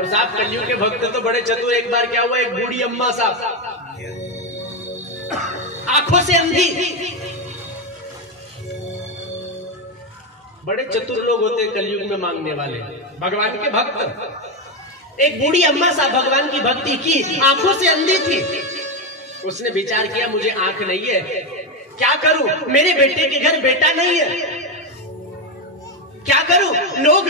और साहब कलयुग के भक्त तो बड़े चतुर। एक बार क्या हुआ, एक बूढ़ी अम्मा साहब आंखों से अंधी, बड़े चतुर लोग होते हैं कलयुग में मांगने वाले, भगवान के भक्त। एक बूढ़ी अम्मा साहब भगवान की भक्ति की, आंखों से अंधी थी। उसने विचार किया मुझे आंख नहीं है, क्या करूं, मेरे बेटे के घर बेटा नहीं है, क्या करूं, लोग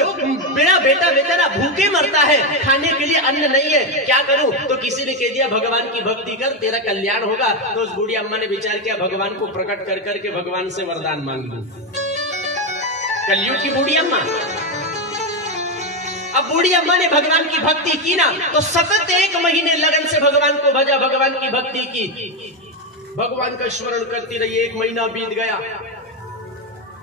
मेरा बेटा बेचारा भूखे मरता है, खाने के लिए अन्न नहीं है, क्या करूं। तो किसी ने कह दिया भगवान की भक्ति कर, तेरा कल्याण होगा। तो उस बूढ़ी अम्मा ने विचार किया भगवान को प्रकट कर करके भगवान से वरदान मांग लूं। कलयुग की बूढ़ी अम्मा। अब बूढ़ी अम्मा ने भगवान की भक्ति की ना, तो सतत 1 महीने लगन से भगवान को भजा, भगवान की भक्ति की, भगवान का स्मरण करती रही। 1 महीना बीत गया।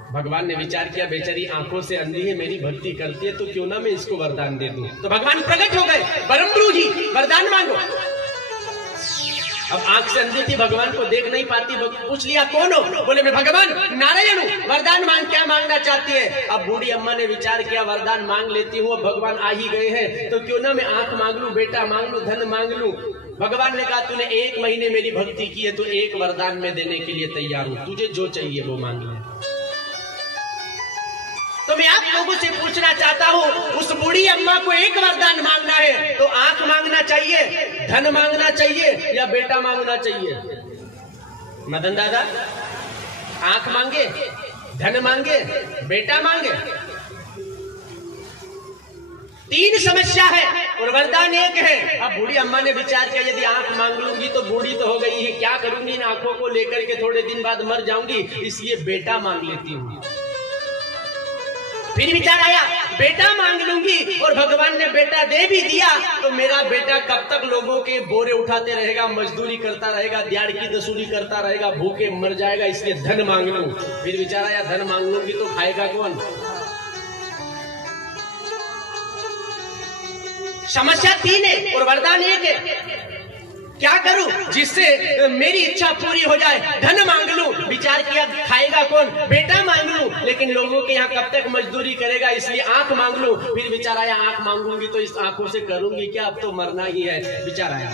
भगवान ने विचार किया बेचारी आंखों से अंधी है, मेरी भक्ति करती है, तो क्यों ना मैं इसको वरदान दे दूं। तो भगवान प्रकट हो गए, बरमब्रू जी वरदान मांगो। अब आंख से अंधी थी, भगवान को देख नहीं पाती, पूछ लिया कौन हो, बोले मैं भगवान नारायण हूँ, वरदान मांग, क्या मांगना चाहती है। अब बूढ़ी अम्मा ने विचार किया वरदान मांग लेती हूँ, अब भगवान आ ही गए हैं, तो क्यों ना मैं आंख मांग लूं, बेटा मांग लूं, धन मांग लूं। भगवान ने कहा तूने 1 महीने मेरी भक्ति की है, तो 1 वरदान में देने के लिए तैयार हूं, तुझे जो चाहिए वो मांग ले। तो मैं आप लोगों से पूछना चाहता हूं, उस बूढ़ी अम्मा को 1 वरदान मांगना है, तो आंख मांगना चाहिए, धन मांगना चाहिए, या बेटा मांगना चाहिए। मदन दादा आंख मांगे, धन मांगे, बेटा मांगे, 3 समस्या है और वरदान 1 है। अब बूढ़ी अम्मा ने विचार किया यदि आंख मांग लूंगी तो बूढ़ी तो हो गई है, क्या करूंगी, इन आंखों को लेकर के थोड़े दिन बाद मर जाऊंगी, इसलिए बेटा मांग लेती हूँ। फिर विचार आया बेटा मांग लूंगी, और भगवान ने बेटा दे भी दिया, तो मेरा बेटा कब तक लोगों के बोरे उठाते रहेगा, मजदूरी करता रहेगा, दिहाड़ की दसूरी करता रहेगा, भूखे मर जाएगा, इसलिए धन मांग लूं। फिर विचार आया धन मांग लूंगी तो खाएगा कौन। समस्या 3 है और वरदान 1 है। क्या करूं जिससे मेरी इच्छा पूरी हो जाए, धन मांग लूं, विचार किया खाएगा कौन, बेटा मांग लूं, लेकिन लोगों के यहाँ कब तक मजदूरी करेगा, इसलिए आंख मांग लूं। फिर विचार आया आंख मांगूंगी तो इस आंखों से करूंगी क्या, अब तो मरना ही है। विचार आया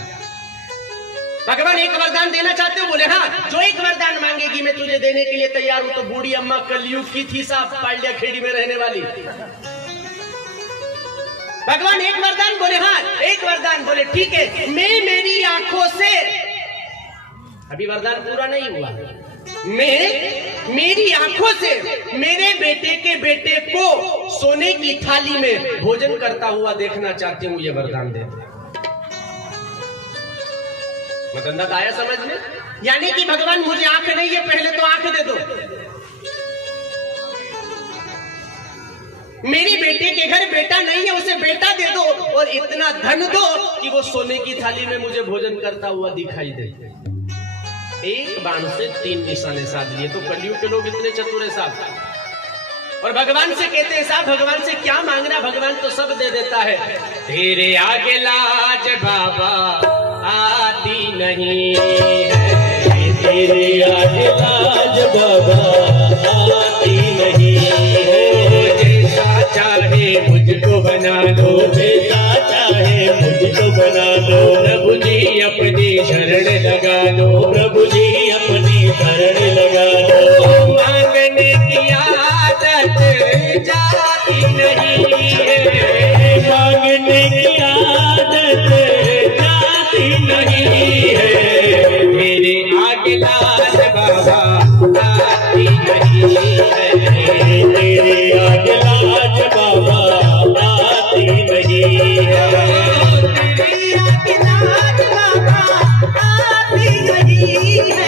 भगवान 1 वरदान देना चाहते हो, बोले हाँ जो 1 वरदान मांगेगी मैं तुझे देने के लिए तैयार हूं। तो बूढ़ी अम्मा कलयुग की थी साहब, पांड्या खेड़ी में रहने वाली। भगवान 1 वरदान बोले, हाँ 1 वरदान बोले, ठीक है, मैं मेरी आंखों से, अभी वरदान पूरा नहीं हुआ, मैं मेरी आंखों से मेरे बेटे के बेटे को सोने की थाली में भोजन करता हुआ देखना चाहती हूँ, ये वरदान दे दे। मतलब आया समझ में, यानी कि भगवान मुझे आंख नहीं है, पहले तो आंख दे दो, मेरी बेटे के घर बेटा नहीं है, उसे बेटा दे दो, और इतना धन दो कि वो सोने की थाली में मुझे भोजन करता हुआ दिखाई दे। 1 बाण से 3 निशाने साध लिए। तो कलयुग के लोग इतने चतुर है साहब, और भगवान से कहते हैं साहब भगवान से क्या मांगना, भगवान तो सब दे देता है। तेरे आगे लाज बाबा आती नहीं है, तेरे आगे लाज बाबा आती नहीं है, चाहे मुझको बना दो, बेटा चाहे मुझको बना दो, प्रभु जी अपनी शरण लगा दो, प्रभु जी अपनी शरण लगा दो। मांगने की आदत जाती नहीं है, मांगने की आदत जाती नहीं है, मेरे आगे लाज बाबा आती नहीं है, तेरे आगे लाज बाबा आती नहीं है, तेरे आगे लाज बाबा आती नहीं है,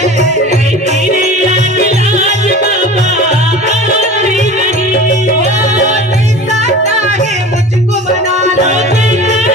तेरे आगे लाज बाबा आती नहीं है, बेटा चाहे मुझको बना दो, बेटा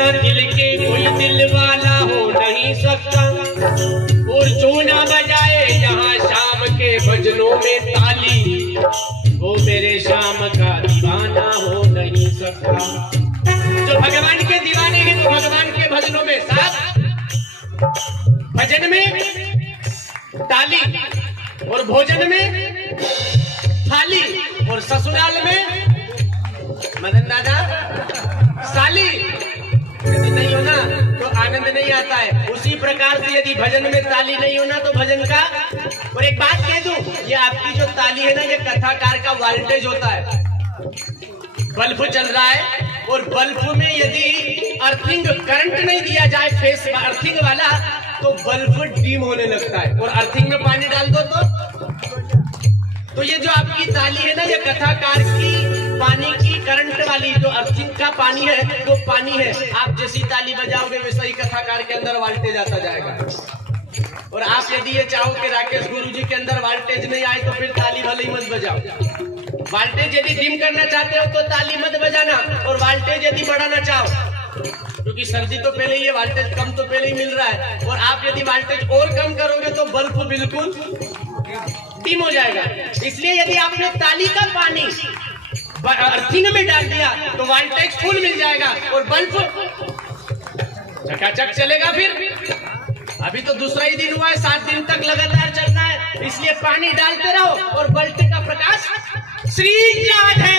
बिना दिल के कोई दिल वाला हो नहीं सकता, और जो ना बजाए यहाँ शाम के भजनों में ताली, वो मेरे शाम का दीवाना हो नहीं सकता। जो भगवान के दीवाने हैं तो भगवान के भजनों में साथ, भजन में ताली और भोजन में थाली, और ससुराल में मदन दादा साली। यदि नहीं होना तो आनंद नहीं आता है। उसी प्रकार से यदि भजन में ताली नहीं होना तो भजन का। और एक बात कह दूं, ये आपकी जो ताली है ना, ये कथाकार का वोल्टेज होता है। बल्ब चल रहा है और बल्ब में यदि अर्थिंग करंट नहीं दिया जाए, फेस अर्थिंग वाला, तो बल्ब डिम होने लगता है। और अर्थिंग में पानी डाल दो तो ये जो आपकी ताली है ना, ये कथाकार की पानी की करंट वाली जो अर्थिंग का पानी है, वो पानी है। आप जैसी ताली बजाओगे वैसा ही कथाकार के अंदर वोल्टेज आता जाएगा। और आप यदि ये चाहो कि राकेश गुरुजी के अंदर वोल्टेज नहीं आए तो फिर ताली भले ही मत बजाओ। वोल्टेज यदि डिम करना चाहते हो तो ताली मत बजाना, और वोल्टेज यदि बढ़ाना चाहो, क्योंकि सर्दी तो पहले ही है, वोल्टेज कम तो पहले ही मिल रहा है, और आप यदि वोल्टेज और कम करोगे तो बल्ब बिल्कुल डिम हो जाएगा। इसलिए यदि आपने ताली का पानी अर्थिंग में डाल दिया तो वोल्टेज फुल मिल जाएगा और बल्ब चकाचक चलेगा। फिर अभी तो दूसरा ही दिन हुआ है, 7 दिन तक लगातार चलना है, इसलिए पानी डालते रहो और बल्ब का प्रकाश श्री राधे।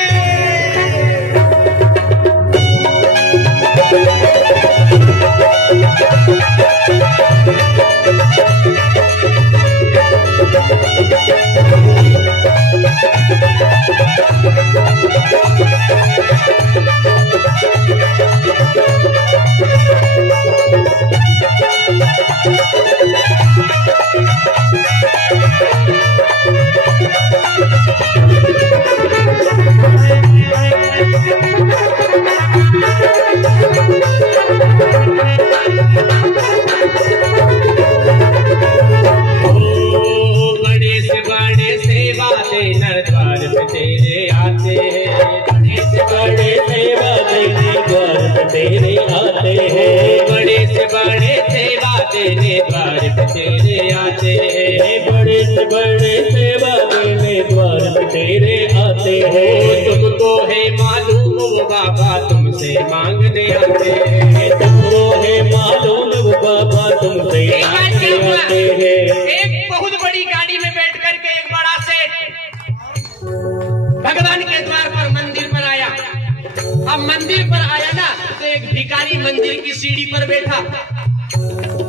तुमको है मालूम वो बाबा तुमसे मांगने आते हैं, तुमको है मालूम वो बाबा तुमसे मांगने आते हैं। एक बहुत बड़ी गाड़ी में बैठ करके एक बड़ा सेठ भगवान के द्वार पर मंदिर पर आया। अब मंदिर पर आया ना तो एक भिखारी मंदिर की सीढ़ी पर बैठा।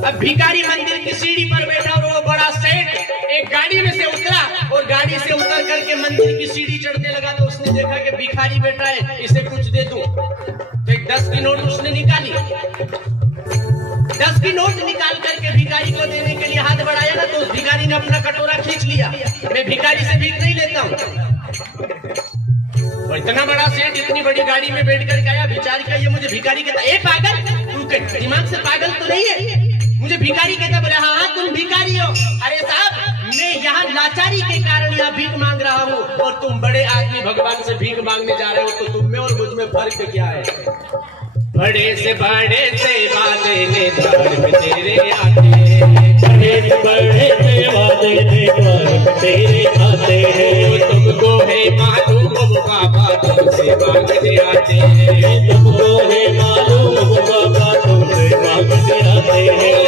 अब भिखारी मंदिर की सीढ़ी पर बैठा और वो बड़ा सेठ एक गाड़ी में से उतरा और गाड़ी से उतर करके मंदिर की सीढ़ी चढ़ने लगा। तो उसने देखा कि भिखारी बैठा है, इसे कुछ दे दूं। तो एक 10 की नोट उसने निकाली। 10 की नोट निकाल करके भिखारी को देने के लिए हाथ बढ़ाया ना, तो उस भिखारी ने अपना कटोरा खींच लिया। मैं भिखारी से भीख नहीं लेता हूँ। और इतना बड़ा सेठ इतनी बड़ी गाड़ी में बैठ कर आया, भिखारी का ये मुझे भिखारी कहता, ए पागल, तू दिमाग से पागल तो नहीं है? मुझे भिखारी कहता। बोले हाँ तुम भिखारी हो। अरे साहब मैं यहाँ लाचारी के कारण यहाँ भीख मांग रहा हूँ और तुम बड़े आदमी भगवान से भीख मांगने जा रहे हो, तो तुम में और मुझ में फर्क क्या है? बड़े से वादे ने द्वार पे तेरे आते हैं, बड़े से द्वार पे तेरे आते हैं। तुमको है मालूम वो बाबा तुमसे मांगने आते हैं, तुमको है मालूम वो बाबा तुमसे मांगने आते हैं।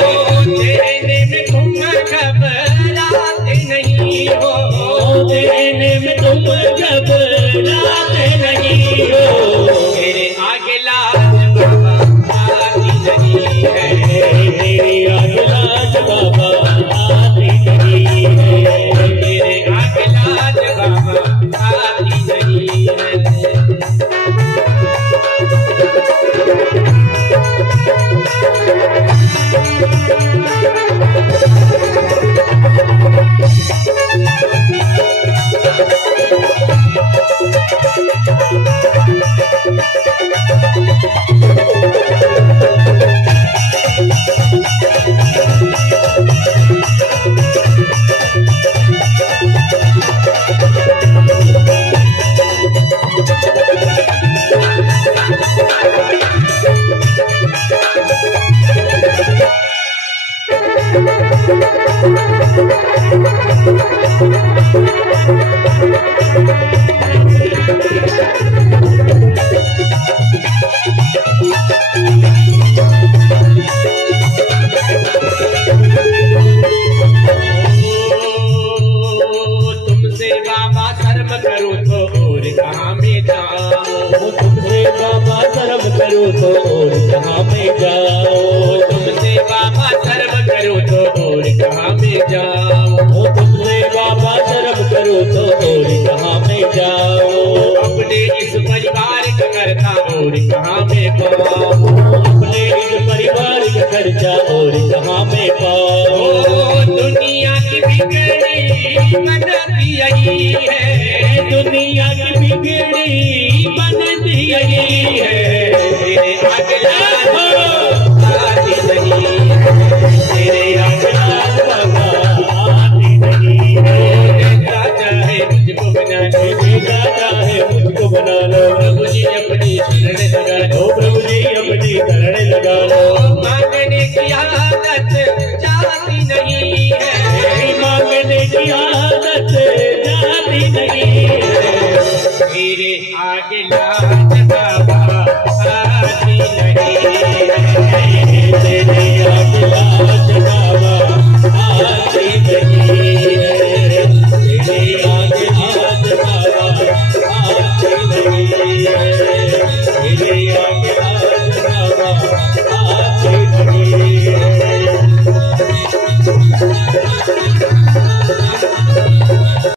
देने में तुम घबराते नहीं हो, देने में तुम घबराते नहीं हो। मेरे आगे लाज बाबा आती नहीं है, मेरे आगे लाज बाबा आती नहीं है, मेरे आगे लाज बाबा आती नहीं है। तुमसे बाबा शर्म करो तो और कहाँ में जाओ, तुमसे बाबा शर्म करो तो और कहाँ में जाओ, तुमसे बाबा शर्म करो तो और कहाँ में जाओ, तुमसे बाबा शर्म करो तो और कहाँ में जाओ, अपने इस परिवार का करता और कहाँ में पाओ, अपने इस परिवार का खर्चा और कहाँ में पाओ। दुनिया की बिगड़ी बनती यही है, दुनिया की बिगड़ी बनती यही है, तेरे अगला आती नहीं है, तेरे अगला आती नहीं है, चाहे मुझको बना लो, चाहे मुझको बना लो, प्रभु जी अपनी शरण लगा लो, प्रभु जी अपनी शरण लगा लो। मांगने की आदत जाती नहीं है, मांगने की आदत जाती नहीं है, मेरे आगे लाज बाबा आती नहीं है।